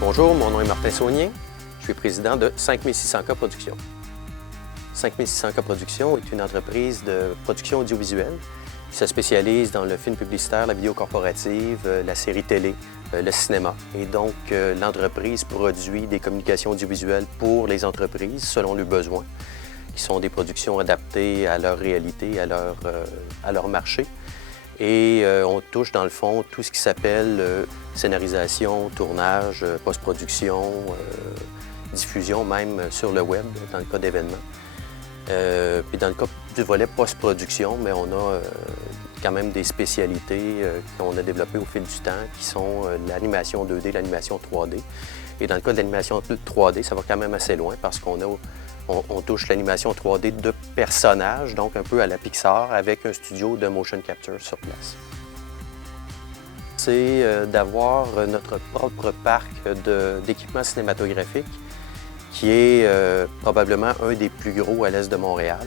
Bonjour, mon nom est Martin Saunier. Je suis président de 5600K Productions. 5600K Productions est une entreprise de production audiovisuelle qui se spécialise dans le film publicitaire, la vidéo corporative, la série télé, le cinéma. Et donc, l'entreprise produit des communications audiovisuelles pour les entreprises selon leurs besoins, qui sont des productions adaptées à leur réalité, à leur marché. Et on touche, dans le fond, tout ce qui s'appelle scénarisation, tournage, post-production, diffusion même sur le web, dans le cas d'événements. Puis dans le cas du volet post-production, mais on a quand même des spécialités qu'on a développées au fil du temps, qui sont l'animation 2D, l'animation 3D. Et dans le cas de l'animation 3D, ça va quand même assez loin parce qu'on touche l'animation 3D de personnages, donc un peu à la Pixar, avec un studio de motion capture sur place. C'est d'avoir notre propre parc d'équipements cinématographiques qui est probablement un des plus gros à l'est de Montréal,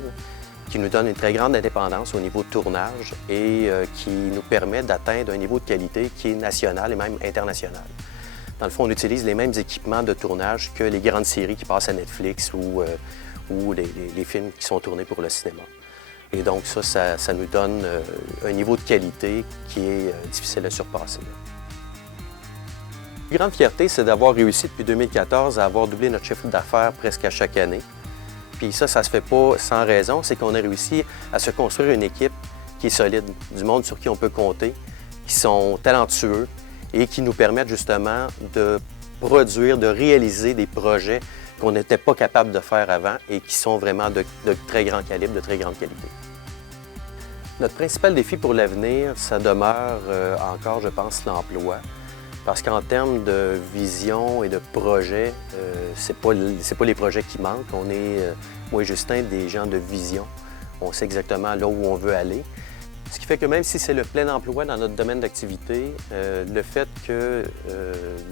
qui nous donne une très grande indépendance au niveau de tournage et qui nous permet d'atteindre un niveau de qualité qui est national et même international. Dans le fond, on utilise les mêmes équipements de tournage que les grandes séries qui passent à Netflix ou les films qui sont tournés pour le cinéma. Et donc ça nous donne un niveau de qualité qui est difficile à surpasser. La plus grande fierté, c'est d'avoir réussi depuis 2014 à avoir doublé notre chiffre d'affaires presque à chaque année. Puis ça se fait pas sans raison, c'est qu'on a réussi à se construire une équipe qui est solide, du monde sur qui on peut compter, qui sont talentueux et qui nous permettent justement de produire, de réaliser des projets qu'on n'était pas capable de faire avant et qui sont vraiment de très grand calibre, de très grande qualité. Notre principal défi pour l'avenir, ça demeure encore, je pense, l'emploi. Parce qu'en termes de vision et de projet, c'est pas les projets qui manquent. On est, moi et Justin, des gens de vision. On sait exactement là où on veut aller. Ce qui fait que même si c'est le plein emploi dans notre domaine d'activité, le fait que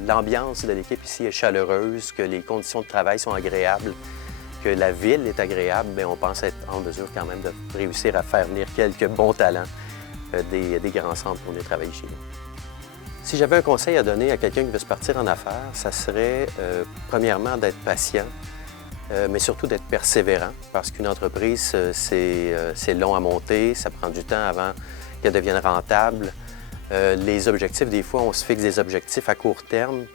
l'ambiance de l'équipe ici est chaleureuse, que les conditions de travail sont agréables, que la ville est agréable, bien, on pense être en mesure quand même de réussir à faire venir quelques bons talents des grands centres pour venir travailler chez nous. Si j'avais un conseil à donner à quelqu'un qui veut se partir en affaires, ça serait premièrement d'être patient, mais surtout d'être persévérant, parce qu'une entreprise, c'est long à monter, ça prend du temps avant qu'elle devienne rentable. Les objectifs, des fois, on se fixe des objectifs à court terme,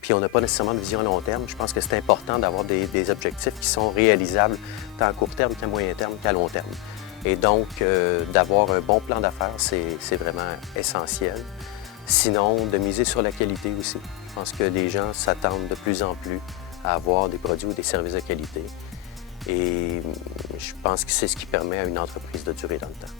puis on n'a pas nécessairement de vision à long terme. Je pense que c'est important d'avoir des objectifs qui sont réalisables tant à court terme qu'à moyen terme qu'à long terme. Et donc, d'avoir un bon plan d'affaires, c'est vraiment essentiel. Sinon, de miser sur la qualité aussi. Je pense que les gens s'attendent de plus en plus à avoir des produits ou des services de qualité. Et je pense que c'est ce qui permet à une entreprise de durer dans le temps.